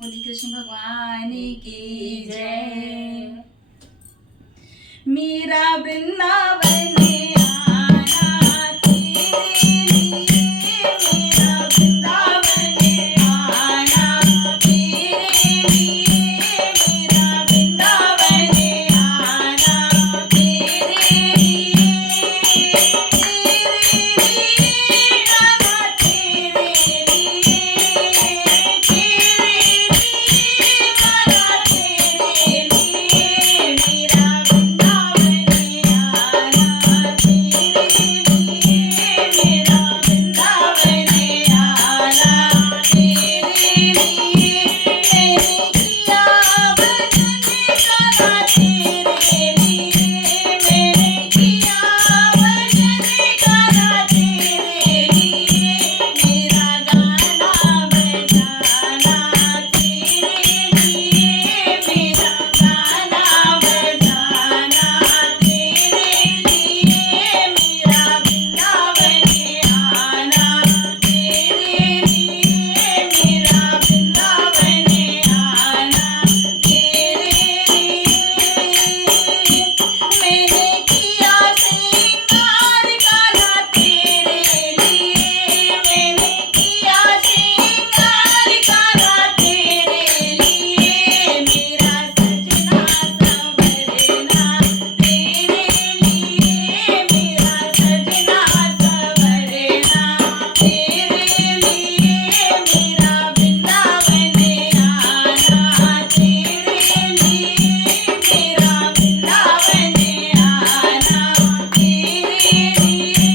बोली कृष्ण भगवान की जय। मीरा वृंदावन में आना तेरे लिए, मीरा वृंदावन में आना तेरे लिए, मीरा वृंदावन में आना तेरे लिए, तेरे लिए गाना तेरे लिए, तेरे लिए गाना तेरे लिए, मीरा वृंदावन में आना तेरे लिए, मीरा वृंदावन में आना तेरे लिए, मैंने किया भजन गाना तेरे लिए, मैंने किया भजन गाना तेरे लिए, मेरा गाना बजाना तेरे लिए, मेरा गाना बजाना तेरे लिए, मेरा वृंदावन में आना तेरे लिए, मेरा वृंदावन में आना तेरे लिए, मैंने किया श्रृंगार गाना तेरे लिए, मैंने किया श्रृंगार गाना तेरे लिए, मेरा सजना संवरना तेरे लिए, मेरा सजना संवरना तेरे लिए, मेरा वृंदावन में आना तेरे लिए, मेरा वृंदावन में आना तेरे लिए,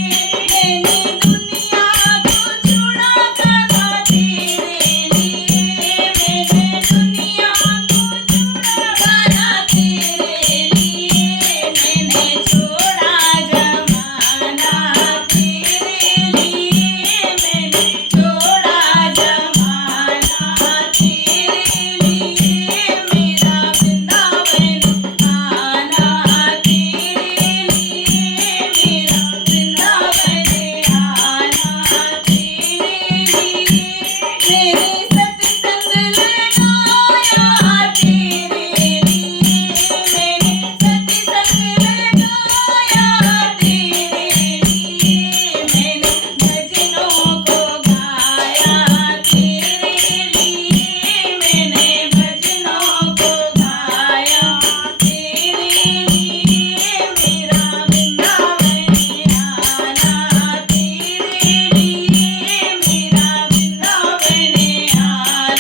मैंने दुनिया को छोड़ा गाना तेरे लिए, मैंने दुनिया को छोड़ा गाना तेरे लिए, मैंने छोड़ा जमाना तेरे लिए, मैंने छोड़ा जमाना तेरे लिए, मेरा वृंदावन आना तेरे लिए, मेरा वृंदावन आना तेरे लिए, मेरे सत्संग लगाया तेरे लिए, मैंने सत्संग लगाया तेरे लिए, मैंने भजनों को गाया तेरे लिए, मैंने भजनों को गाया तेरे लिए, मेरा वृंदावन आना तेरे लिए, मेरा वृंदावन आना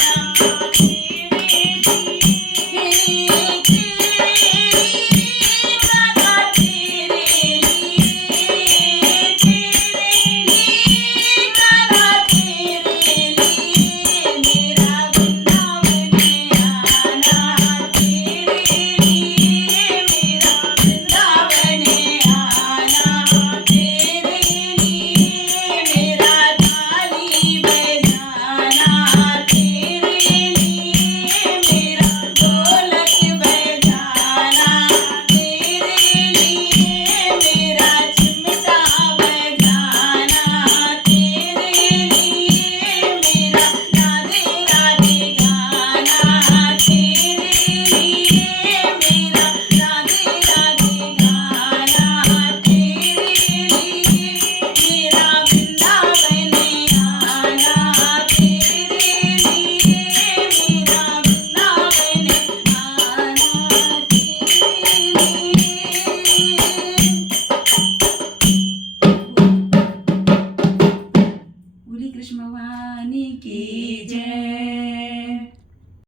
बोली कृष्ण भगवान की जय।